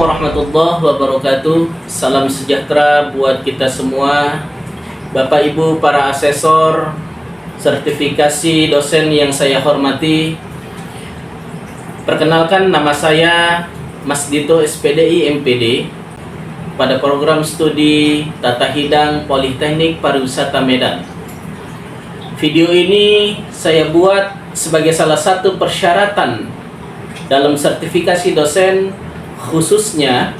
warahmatullahi wabarakatuh. Salam sejahtera buat kita semua. Bapak Ibu para asesor sertifikasi dosen yang saya hormati. Perkenalkan, nama saya Mas Dito SPDI MPD pada program studi Tata Hidang Politeknik Pariwisata Medan. Video ini saya buat sebagai salah satu persyaratan dalam sertifikasi dosen, khususnya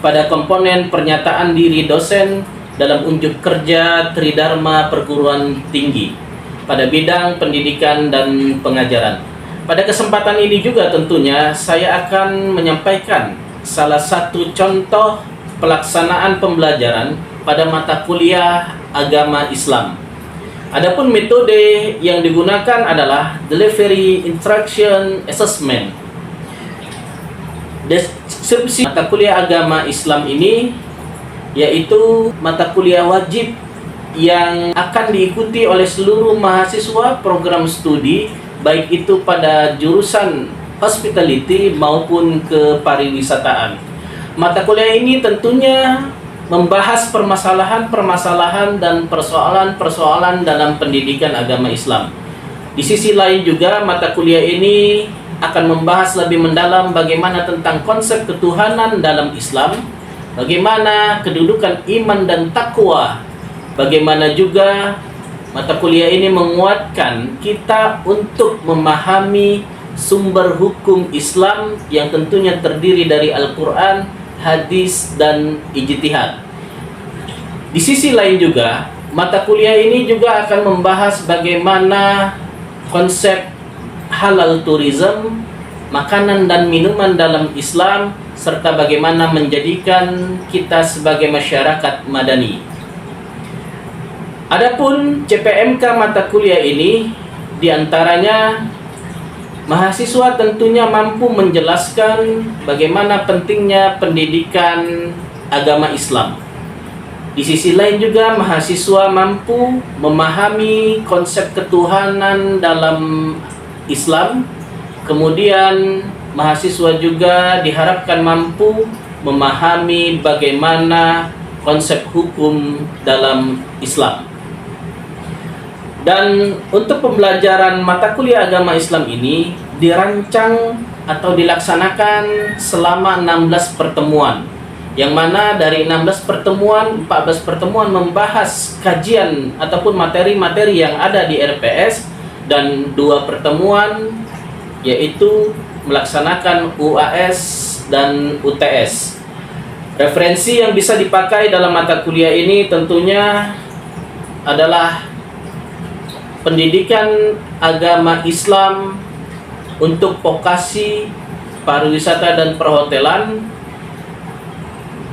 pada komponen pernyataan diri dosen dalam unjuk kerja Tridharma Perguruan Tinggi pada bidang pendidikan dan pengajaran. Pada kesempatan ini juga tentunya saya akan menyampaikan salah satu contoh pelaksanaan pembelajaran pada mata kuliah agama Islam. Adapun metode yang digunakan adalah Delivery Instruction Assessment. Deskripsi mata kuliah agama Islam ini yaitu mata kuliah wajib yang akan diikuti oleh seluruh mahasiswa program studi, baik itu pada jurusan hospitality maupun kepariwisataan. Mata kuliah ini tentunya membahas permasalahan-permasalahan dan persoalan-persoalan dalam pendidikan agama Islam. Di sisi lain juga mata kuliah ini akan membahas lebih mendalam bagaimana tentang konsep ketuhanan dalam Islam, bagaimana kedudukan iman dan takwa, bagaimana juga mata kuliah ini menguatkan kita untuk memahami sumber hukum Islam yang tentunya terdiri dari Al-Quran, hadis, dan ijtihad. Di sisi lain juga, mata kuliah ini juga akan membahas bagaimana konsep halal tourism, makanan dan minuman dalam Islam, serta bagaimana menjadikan kita sebagai masyarakat madani. Adapun CPMK mata kuliah ini diantaranya mahasiswa tentunya mampu menjelaskan bagaimana pentingnya pendidikan agama Islam. Di sisi lain juga mahasiswa mampu memahami konsep ketuhanan dalam Islam. Kemudian mahasiswa juga diharapkan mampu memahami bagaimana konsep hukum dalam Islam. Dan untuk pembelajaran mata kuliah agama Islam ini dirancang atau dilaksanakan selama 16 pertemuan, yang mana dari 16 pertemuan, 14 pertemuan membahas kajian ataupun materi-materi yang ada di RPS, dan 2 pertemuan yaitu melaksanakan UAS dan UTS. Referensi yang bisa dipakai dalam mata kuliah ini tentunya adalah pendidikan agama Islam untuk vokasi pariwisata dan perhotelan,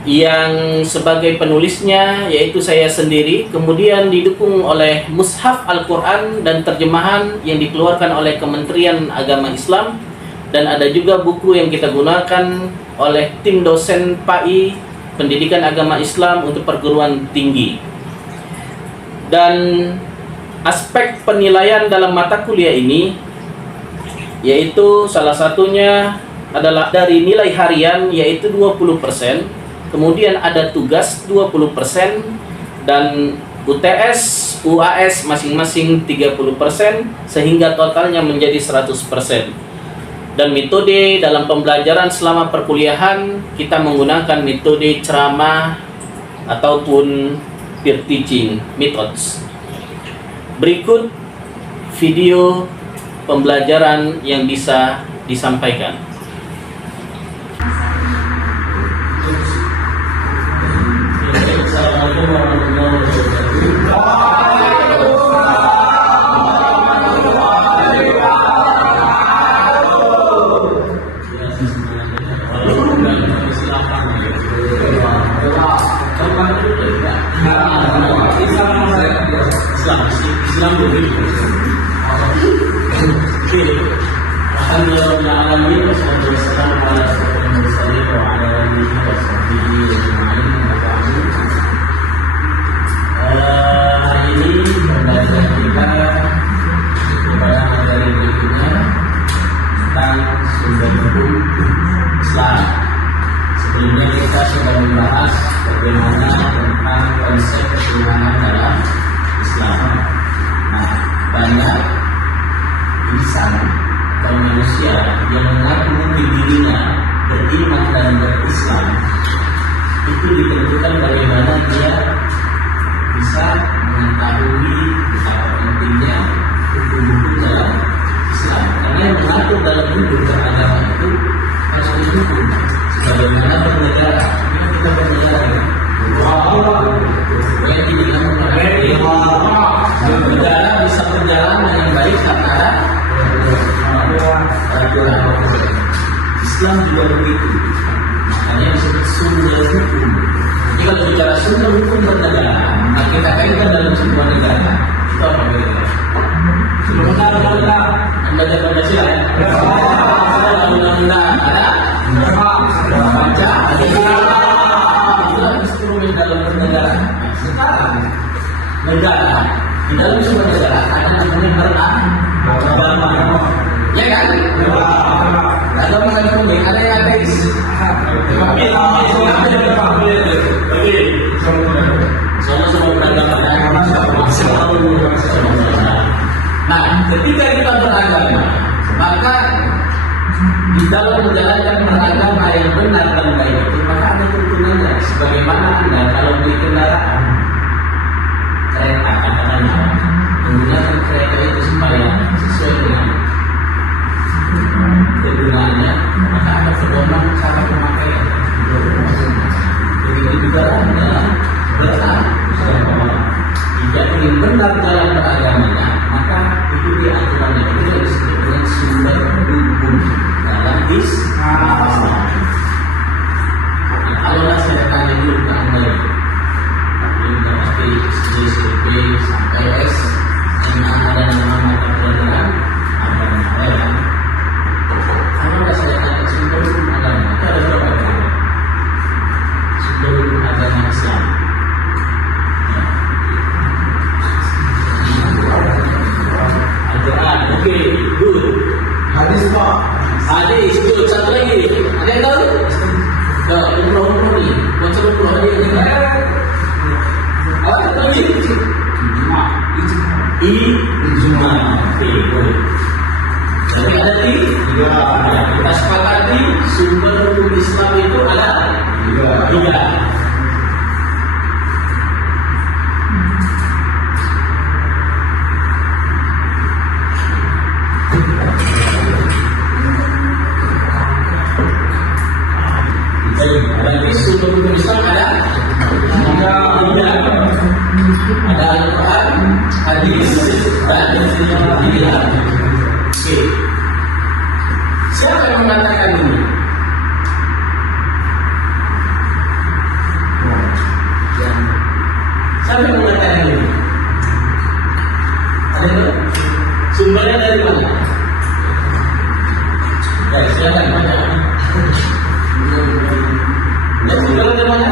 yang sebagai penulisnya yaitu saya sendiri, kemudian didukung oleh Mushaf Al-Quran dan terjemahan yang dikeluarkan oleh Kementerian Agama Islam, dan ada juga buku yang kita gunakan oleh tim dosen PAI Pendidikan Agama Islam untuk perguruan tinggi. Dan aspek penilaian dalam mata kuliah ini yaitu salah satunya adalah dari nilai harian yaitu 20%, kemudian ada tugas 20%, dan UTS, UAS masing-masing 30%, sehingga totalnya menjadi 100%. Dan metode dalam pembelajaran selama perkuliahan kita menggunakan metode ceramah ataupun peer teaching methods. Berikut video pembelajaran yang bisa disampaikan. Assalamualaikum warahmatullahi Hari ini pembelajaran kita pada materi berikutnya tentang sumber hukum Islam. Sebelumnya biasanya insan atau manusia yang mengaku dirinya beriman dan berislam itu ditentukan bagaimana dia bisa mengetahui betapa pentingnya hukum-hukum dalam Islam. Karena yang mengatur dalam hidup beragama itu harus hukum. Sebagaimana bernegara, kita bernegara ini. Yang tidak negara bisa berjalan dengan baik antara peraturan hukum. Islam juga begitu. Makanya disebut sumber hukum. Jadi kalau bicara sumber hukum bernegara, nah kita kaitkan dalam sebuah negara itu apa bedanya? Membaca Pancasila ya? Undang-undang ada? Baca itulah instrumen dalam bernegara. Sekarang negara di dalam sebuah negara ada namanya beragama, ya kan? Agama kan ada yang ateis. Sama-sama beragama. Nah, ketika kita beragama, maka di dalam menjalankan beragama yang benar dan baik itu, maka ada tuntunannya. Sebagaimana Anda kalau beli kendaraan kereta, katanya menggunakan kereta itu supaya sesuai dengan kegunaannya, maka ada pedoman cara pemakaian. Begitu juga dalam beragama. Jika ingin benar dalam beragamanya, maka ikuti aturannya. Itu yang disebut dengan sumber hukum dalam Islam. Kalau saya tanya dulu ke Anda, belum pasti SMP sampai S, ada nama mata pelajaran, ada nama ya. Kalau saya tanya sumber hukum agama, itu ada berapa agama? Sumber hukum agama Islam. Al-Quran, oke, good. Hadis Pak. Hadis, good. Satu lagi, ada yang tahu? Dah, umroh ni, macam umroh ni. Apa satu lagi? Ijma. Oke, good. Tapi ada tiga. Kita sepakati sumber hukum Islam itu ada tiga. Berarti sumber hukum Islam ada tiga. Ada Al-Quran, hadis, dan Al-Quran. Oke. Siapa yang mengatakan ini? Siapa yang mengatakan ini? Ada yang sumbernya dari mana? Ya, silakan baca. Ya, sumbernya dari mana?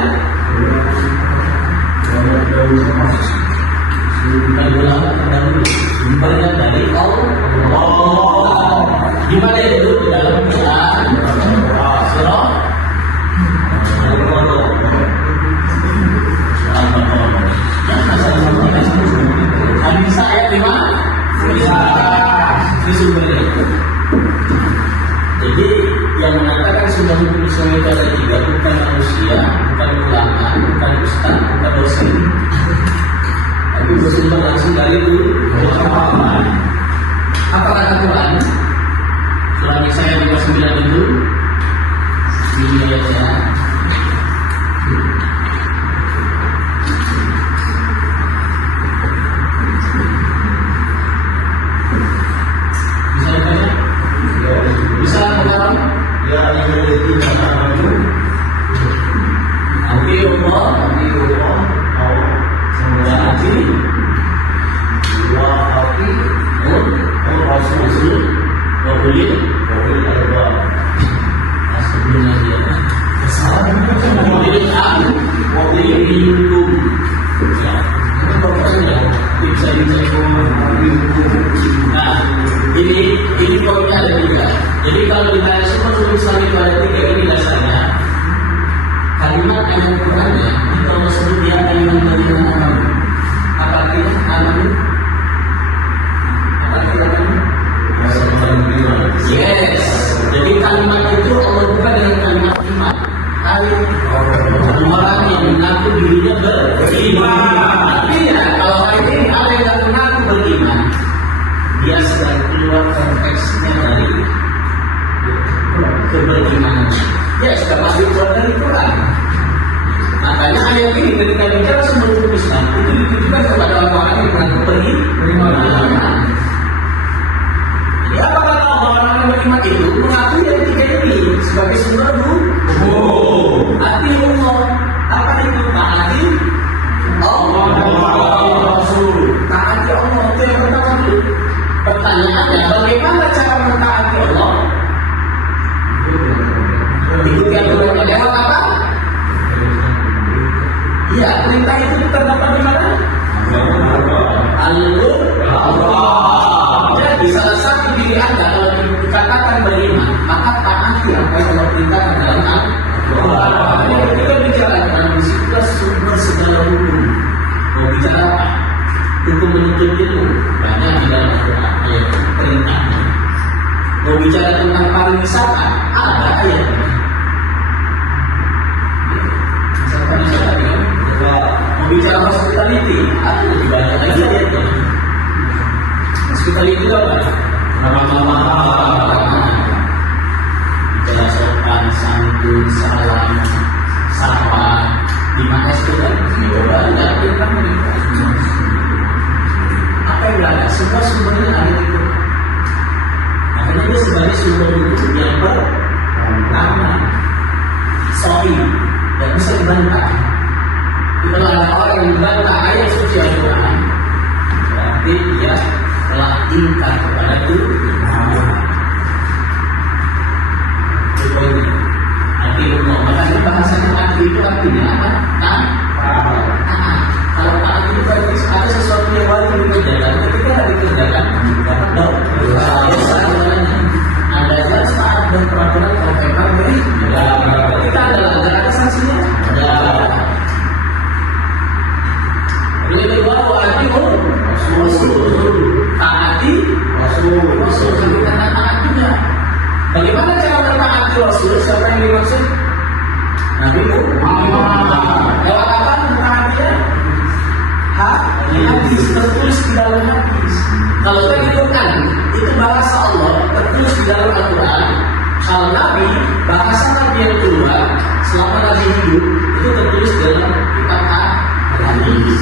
Sumbernya dari Allah. Di mana itu? Di dalam Quran, surah An-Nisa ayat 5. Ini sumbernya. Jadi yang mengatakan sumber hukum Islam itu ada tiga, bukan manusia, bukan ulama, bukan ustaz, bukan dosen. Tapi bersumber langsung dari Al-Quran. Apa kata Quran? Surah Nisa ayat 59 itu ini ayatnya. Bisa dibaca? Bisa sekarang? Ya, ini poinnya ada tiga. Jadi kalau ditanya sumber hukum Islam itu ada tiga, ini dasarnya. Kalimat yang Qurannya itu Allah sebut dia ayat dari aman. Apa artinya aman? hukum menuntut ilmu banyak di dalam Al-Quran ayat perintahnya. Mau bicara tentang pariwisata ada ayatnya. Misalkan ya, mau bicara hospitality ada lebih banyak lagi ayatnya. Hospitality itu apa? Bicara sopan, santun, salam, sapa, 5S itu kan banyak tentang apa yang berada, semua sumbernya ada di Quran. Makanya dia sebagai sumber hukum yang pertama, sahih, dan bisa dibantah. Kalau ada orang yang dibantah ayat suci Al-Quran, berarti dia telah ingkar kepada Tuhan. Arti Allah, makanya bahasanya arti itu artinya apa? Kalau taat itu berarti ada sesuatu yang wajib dikerjakan. Ketika tidak dikerjakan, dapat dosa. Ada jelas taat dan peraturan kalau memang baik. Ketika ada langgar, ada sanksinya. Yang kedua, Rasul. Taati Rasul. Kita taat juga. Bagaimana cara mentaati Rasul? Siapa yang dimaksud? Nabi Muhammad. Kalau apa mentaatinya? Hadis tertulis di dalam hadis. Kalau tadi Quran itu bahasa Allah tertulis di dalam Al-Quran. Kalau Nabi bahasa Nabi yang keluar selama Nabi hidup itu tertulis dalam kitab hadis.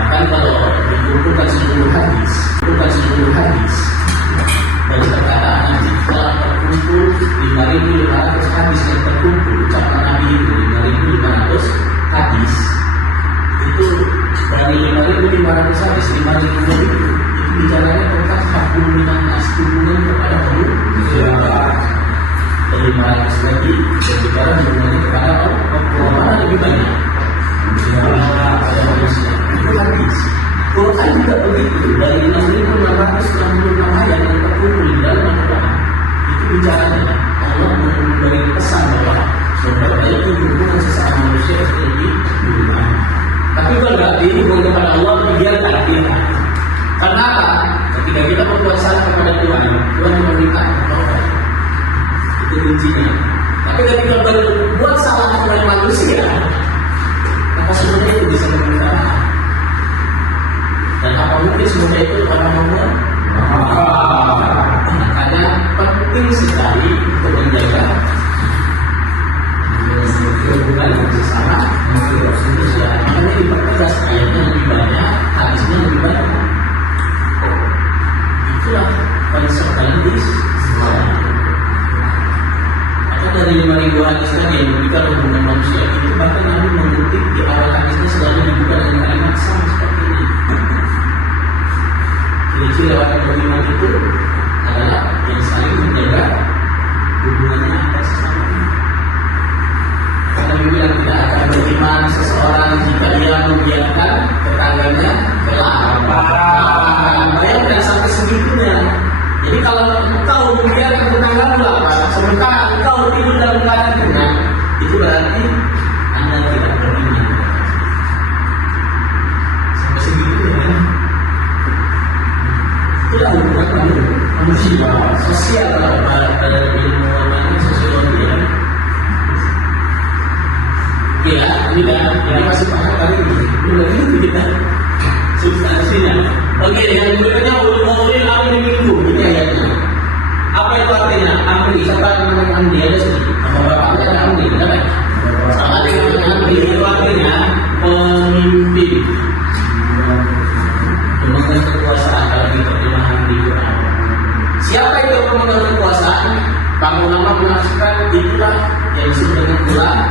Bahkan kalau dikumpulkan seluruh hadis, dari perkataan Nabi telah terkumpul 5.500 hadis yang terkumpul ucapan Nabi itu 5.500 hadis. Itu dari 5.500 hadis 5.000 itu bicaranya tentang 40 nas hubungan kepada Allah. 500 lagi berbicara hubungannya kepada Allah. Mana lebih banyak? Kepada manusia. Itu hadis. Quran juga begitu. Dari 6.666 ayat yang terkumpul di dalam Al-Quran itu bicaranya Allah memberi pesan bahwa saudara itu hubungan sesama manusia seperti hubungan. Tapi bukan berarti hubungan kepada Allah dibiarkan tidak. Karena apa? Ketika kita berbuat salah kepada Tuhan memberikan taubat. Itu kuncinya. Tapi ketika berbuat salah kepada manusia, maka sebenarnya itu bisa berubah. Dan apa mungkin semuanya itu orang Allah? Makanya penting sekali untuk menjaga hubungan sesama manusia. Makanya dipertegas ayatnya lebih banyak, hadisnya lebih banyak. Itulah konsekuensi semua. Maka dari 5.000 hadis tadi yang berbicara hubungan manusia itu bahkan Nabi mengutip di awal hadisnya selalu dibuka dengan kalimat sama seperti ini. Ciri-ciri orang beriman itu adalah yang saling menjaga hubungannya antar sesama. Karena bilang tidak akan beriman seseorang jika dia membiarkan tetangganya kelaparan. Bayangkan sampai segitunya. Jadi kalau engkau membiarkan tetanggamu lapar, sementara engkau tidur dalam keadaan kenyang, itu berarti Anda tidak beriman. Sampai segitunya. Itulah hubungan manusia sosial pada ilmu namanya sosiologi ya. Ya, ini kan, ini masih banyak kali ini kita substansinya. Oke, yang berikutnya ulul amri minkum ini ayatnya. Apa itu artinya? Amri, siapa namanya amri ada sedikit. Apa bapaknya ada amri, kan? Sama dengan amri itu artinya pemimpin. Pemegang kekuasaan kalau diterjemahkan di Quran. Siapa itu pemegang kekuasaan? Para ulama menafsirkan itulah yang disebut dengan ulama.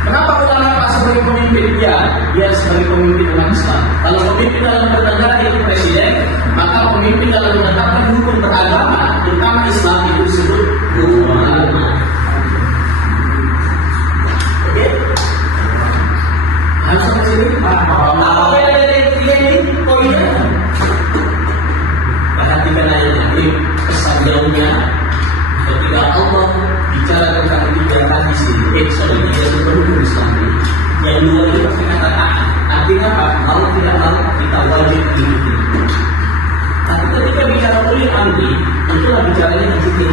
Kenapa ulama Pak sebagai pemimpin dia sebagai pemimpin umat Islam? Kalau pemimpin dalam bernegara itu presiden, maka pemimpin dalam menetapkan hukum beragama, terutama Islam itu disebut ulama. Oke? Harus sampai sini? Apa beda dari tiga ini? Poinnya? Perhatikan ayatnya. Ini pesan jauhnya. Ketika Allah bicara tentang tiga hadis ini, tiga sumber hukum Islam ini, yang dua itu pasti kata taat. Artinya apa? caranya di sini.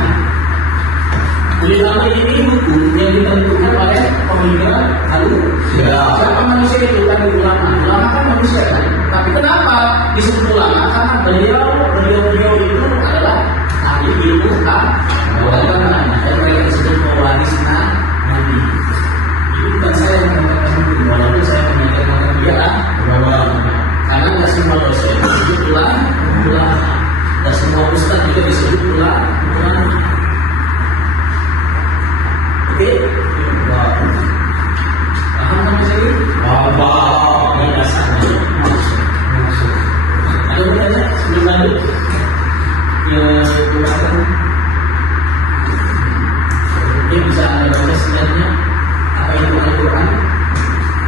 Ulama ini buku yang ditentukan oleh pemikiran lalu. Siapa manusia itu kan ulama? Ulama kan manusia kan. Tapi kenapa disebut ulama? Karena beliau itu adalah ahli ilmu agama. Dan mereka disebut pewaris Nabi. Itu bukan saya yang mengatakan itu, walaupun saya menyatakan dia ulama. Karena nggak semua dosen disebut ulama, nggak semua ustaz juga disebut ulama. Oke, paham kan ini? Paham. Ini dasarnya. Ada bertanya sebelum lanjut? Ya, ini bisa anda baca sebenarnya apa itu Al-Quran?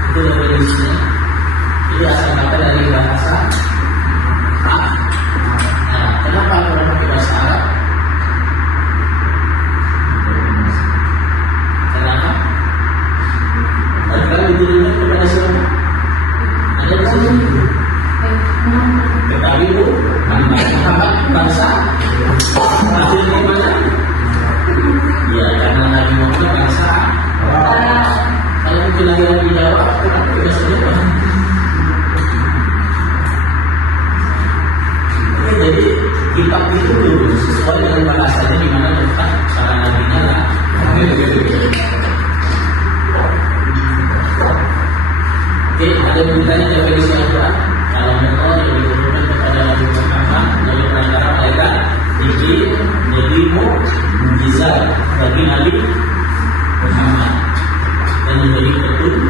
Itu definisinya. Ini asal kata dari bahasa Arab. Nah, kenapa Al-Quran pakai bahasa Arab? Kenapa? Al-Quran ditujukan kepada siapa? Ada di sini. Tetapi itu Muhammad bangsa lahir di mana? Ya, karena Nabi Muhammad bangsa Arab. Kalau mungkin lahir di Jawa, kenapa tidak saja? Jadi kitab itu sesuai dengan bahasanya di mana letak para nabinya lah. Oke, ada beritanya definisi Al-Quran. Kalau Allah yang diturunkan kepada Nabi Muhammad dari perantara malaikat, jadi mukjizat bagi Nabi Muhammad dan menjadi petunjuk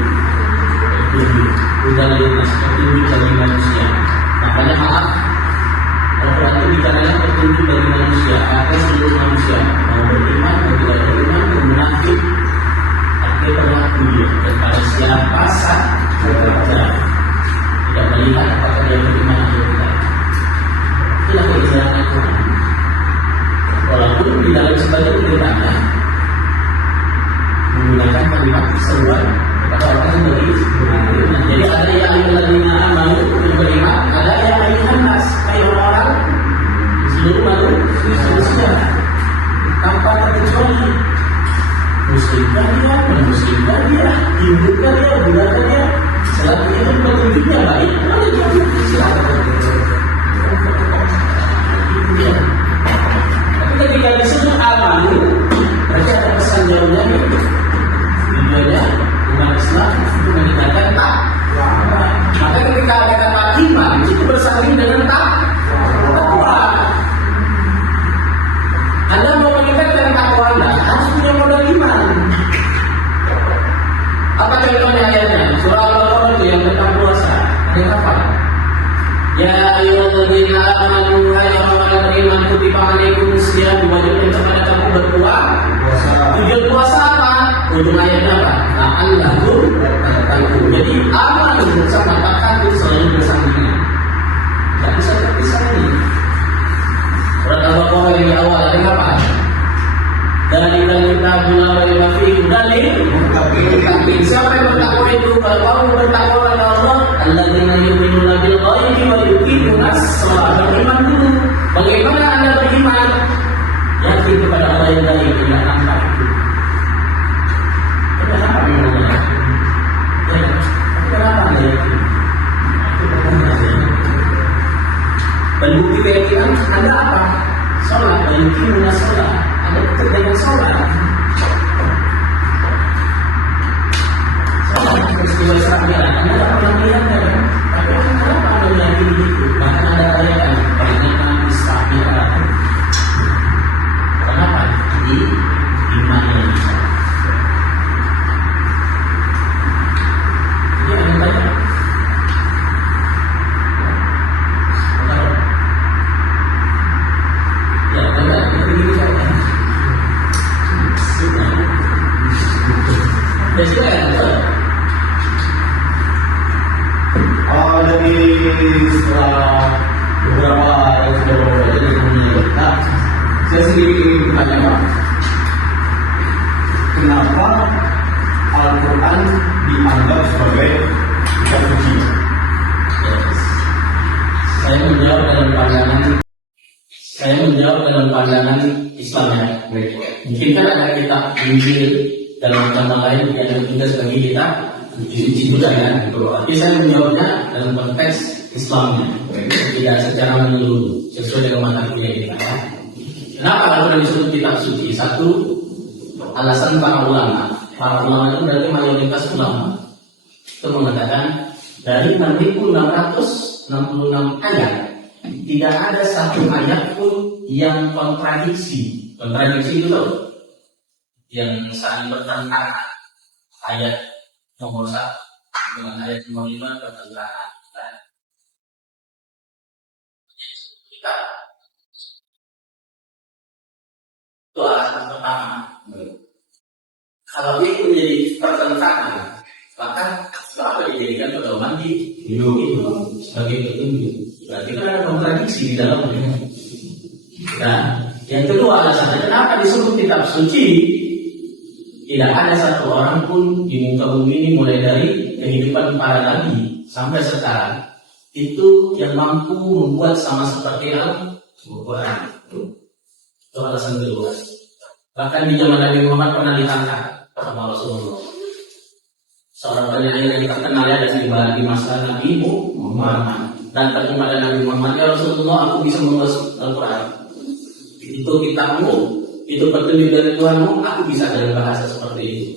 bagi manusia. Makanya maaf, Al-Quran itu bicaranya petunjuk bagi manusia, agar seluruh manusia mau beriman atau tidak beriman, munafik artinya berlaku kepada siapa saja, tidak melihat apakah dia beriman atau tidak. Itulah kebenaran Al-Quran. Walaupun di dalam sebagian beritanya menggunakan kalimat seruan kepada orang yang beriman. Jadi ada yang alladzina amanu yang beriman, ada yang ayyuhan nas, hai orang seluruh manusia tanpa terkecuali muslimkah dia, non-muslimkah dia, hindukah dia, buddhakah dia, selama itu petunjuknya baik, mana dia silakan. Tapi ketika disebut amanu, berarti ada pesan jauhnya nih. Tujuannya umat Islam itu meningkatkan takwa. Maka ketika ada kata iman itu bersanding dengan takwa. Anda mau meningkatkan takwa Anda harus punya modal iman. Apa contohnya ayatnya? Surah Al-Baqarah itu yang tentang puasa. Ada apa? Ya ayyuhalladzina amanu hai orang yang beriman kutiba alaikumus syiyam diwajibkan kepada kamu berpuasa. Tujuan puasa apa? Ujung ayatnya apa? La'allakum tattaqun. Jadi aman bersama takut selalu bersambungan. Tidak bisa terpisah ini. Surat Al-Baqarah yang di awal ada apa? Dari kita guna bagi mafi dalil. Siapa yang bertakwa itu? Kalau kamu bertakwa kepada Allah, alladzina yu'minuna bil ghaibi wa yuqimuna shalah. Beriman dulu. Bagaimana Anda beriman? Yakin kepada Allah yang gaib, tidak nampak. Kenapa mengenai? Kenapa Anda yakin? Dan bukti keyakinan Anda apa? Sholat, wa yuqimuna shalah. Anda kerjakan sholat. Peristiwa Israel, Anda tak pernah melihatnya kan? Tapi kenapa Anda meyakini itu? Bahkan Anda rayakan peringatan Israel. Kenapa? Di iman yang bisa. Ini Anda tanya. Ya, benar. Begini saja. Jadi setelah beberapa jadi kemudian saya sendiri ingin bertanya Pak, kenapa Al-Quran dianggap sebagai kitab suci? Saya menjawab dalam pandangan Saya menjawab dalam pandangan Islam ya. Mungkin kan ada kitab Injil dalam agama lain yang tugas bagi kita cuci juga ya. Tapi saya menjawabnya dalam konteks Islamnya, tidak secara menyeluruh sesuai dengan mata kuliah kita. Ya. Kenapa kalau disebut kitab suci? Satu, alasan para ulama. Para ulama itu berarti mayoritas ulama itu mengatakan dari 6.666 ayat tidak ada satu ayat pun yang kontradiksi. Kontradiksi itu loh, yang saling bertentangan. Ayat nomor 1 dengan ayat nomor 5 bertentangan. Itu alasan pertama. Kalau itu menjadi pertentangan, maka apa dijadikan pedoman di hidup itu sebagai petunjuk? Berarti kan ada kontradiksi di dalamnya. Nah, yang kedua alasannya kenapa disebut kitab suci? Tidak ada satu orang pun di muka bumi ini mulai dari kehidupan para nabi sampai sekarang itu yang mampu membuat sama seperti Al-Quran. Itu alasan kedua. Bahkan di zaman Nabi Muhammad pernah ditangkap sama Rasulullah. Seorang penyair yang terkenal ya di masa Nabi Muhammad. Dan kepada Nabi Muhammad, ya Rasulullah, aku bisa membaca Al-Quran. Itu kitabmu, itu petunjuk dari Tuhanmu, aku bisa dari bahasa seperti itu.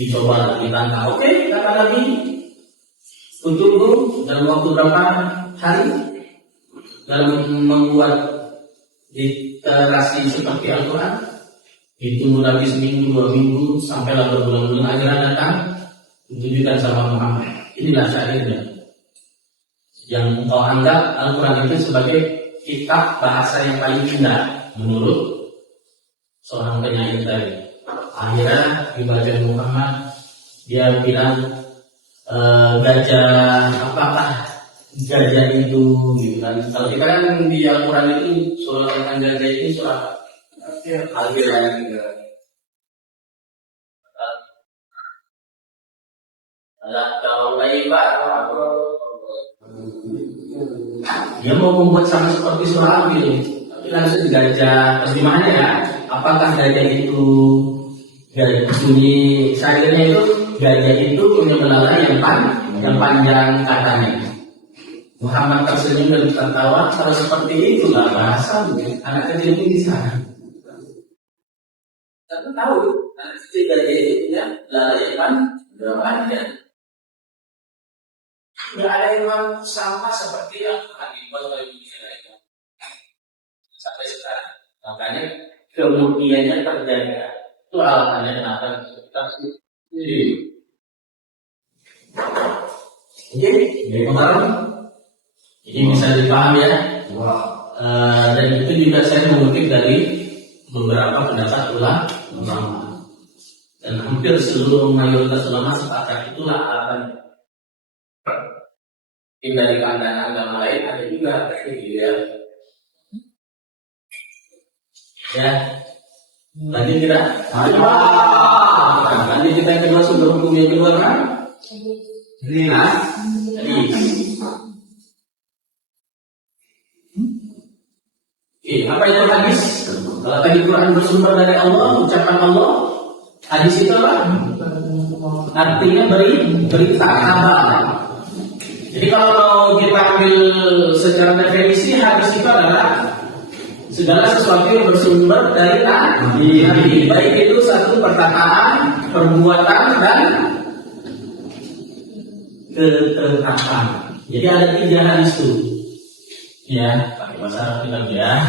Dicoba ditantang. Oke, kata Nabi, untukmu dalam waktu berapa hari dalam membuat literasi seperti Al-Quran? Itu Nabi seminggu, 2 minggu, sampailah berbulan-bulan akhirnya datang ditujukan sama Muhammad. Inilah syairnya yang engkau anggap Al-Quran itu sebagai kitab bahasa yang paling indah menurut seorang penyair tadi. Akhirnya dibaca Muhammad, dia bilang gajah apakah gajah itu gitu kan. Kalau kita kan di Al-Quran itu surah tentang gajah itu surah Al-Quran. Kalau lebar dia mau membuat sama seperti surah Al-Quran, tapi langsung gajah. Terus gimana ya? Apakah gajah itu bunyi syairnya itu gajah itu punya belalai yang panjang katanya. Muhammad tersenyum dan tertawa. Kalau seperti itulah bahasa anak kecil ini bisa. Tapi tahu anak kecil gajah itu punya belalai yang panjang. Tidak ada yang sama seperti yang dibuat oleh Indonesia sampai sekarang. Makanya kemudiannya terjaga. Itu alasannya kenapa kita ini bisa dipahami ya. Dan itu juga saya mengutip dari beberapa pendapat ulama. Dan hampir seluruh mayoritas ulama sepakat itulah alasannya. Dari pandangan agama lain ada juga ya. Ya, lanjut kita. Lanjut kita yang kedua, sumber hukum yang kedua kan? Apa itu hadis? Kalau tadi Quran bersumber dari Allah, ucapan Allah, hadis itu apa? Artinya berita kabar. Jadi kalau mau kita ambil secara definisi, hadis itu adalah segala sesuatu yang bersumber dari Nabi. Baik itu satu perkataan, perbuatan, dan ketetapan. Jadi ada 3 hadis itu. Ya, pakai bahasa Arab kita ya.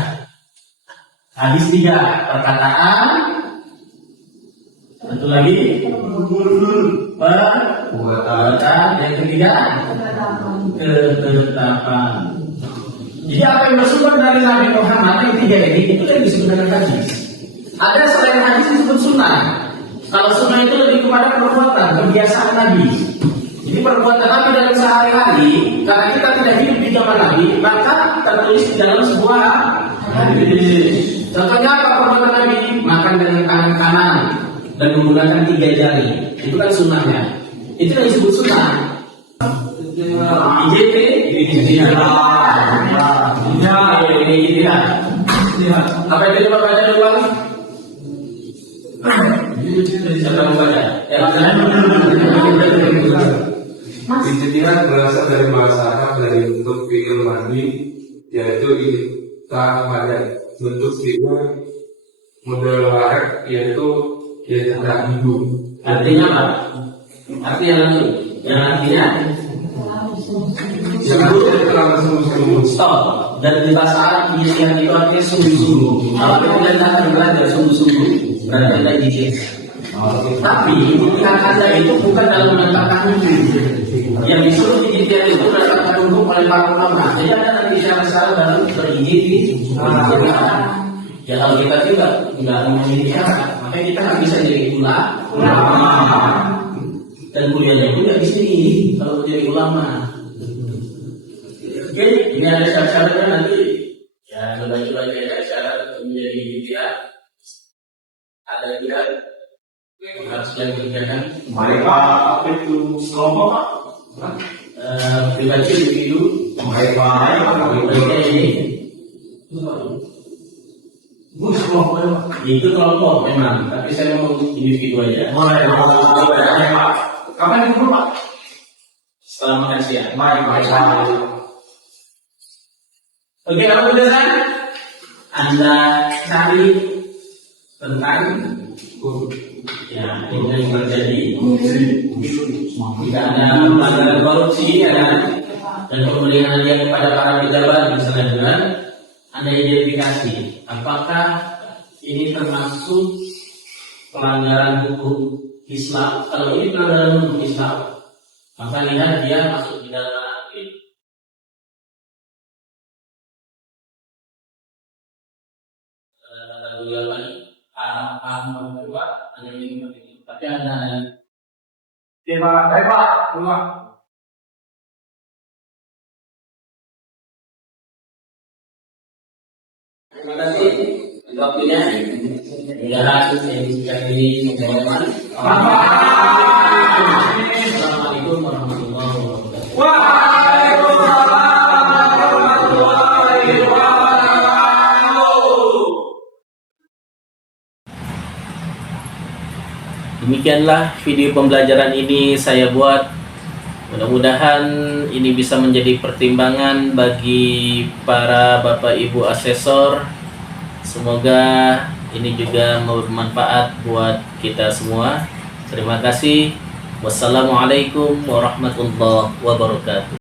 Hadis 3, perkataan. Satu lagi, perbuatan. Yang ketiga, ketetapan. Jadi apa yang bersumber dari Nabi Muhammad yang 3 ini itu yang disebut dengan hadis. Ada selain hadis disebut sunnah. Kalau sunnah itu lebih kepada perbuatan, kebiasaan Nabi. Jadi perbuatan Nabi dalam sehari-hari, karena kita tidak hidup di zaman Nabi, maka tertulis di dalam sebuah hadis. Contohnya apa perbuatan Nabi? Makan dengan tangan kanan dan menggunakan 3 jari. Itu kan sunnahnya. Itu yang disebut sunnah. IJT, ini Apa yang tadi Bapak baca ulang? Siapa yang baca? Ijtihad berasal dari masyarakat dari bentuk fi'il madi, yaitu kita pada bentuk fi'il model warak, yaitu tidak hidup. Artinya apa? Artinya Yang itu langsung stop. Dan di bahasa Arab yang itu artinya sungguh-sungguh. Kalau kita tidak belajar sungguh-sungguh, berarti kita izin. Tapi ijtihad Anda itu bukan dalam menetapkan hukum. Yang disuruh ijtihad itu menetapkan hukum oleh para ulama. Jadi Anda nanti secara baru berijtihad. Ya kalau kita tidak ngomongin ijtihad, maka kita nggak bisa jadi ulama. Dan kuliahnya pun nggak di sini kalau jadi ulama. Oke, ini ada syarat-syaratnya nanti. Ya, coba-coba ada syarat untuk menjadi ijtihad. Ada juga harus yang dikerjakan. mereka apa itu kelompok Pak? Pribadi individu. Mereka ini. Itu kelompok memang, tapi saya mau individu aja. kapan itu Pak? Setelah makan siang. Baik. Oke, kalau sudah kan, Anda cari tentang ya ini yang terjadi. Jika Anda melanggar korupsi ya, dan pemberian hadiah kepada para pejabat misalnya dengan Anda identifikasi apakah ini termasuk pelanggaran hukum Islam. Kalau ini pelanggaran hukum Islam, maka lihat dia masuk di dalam tapi Anda Pak. terima kasih waktunya. Ya, ini Assalamualaikum warahmatullahi wabarakatuh. Waalaikumsalam warahmatullahi wabarakatuh. Demikianlah video pembelajaran ini saya buat. Mudah-mudahan ini bisa menjadi pertimbangan bagi para Bapak Ibu asesor. Semoga ini juga bermanfaat buat kita semua. Terima kasih. Wassalamualaikum warahmatullahi wabarakatuh.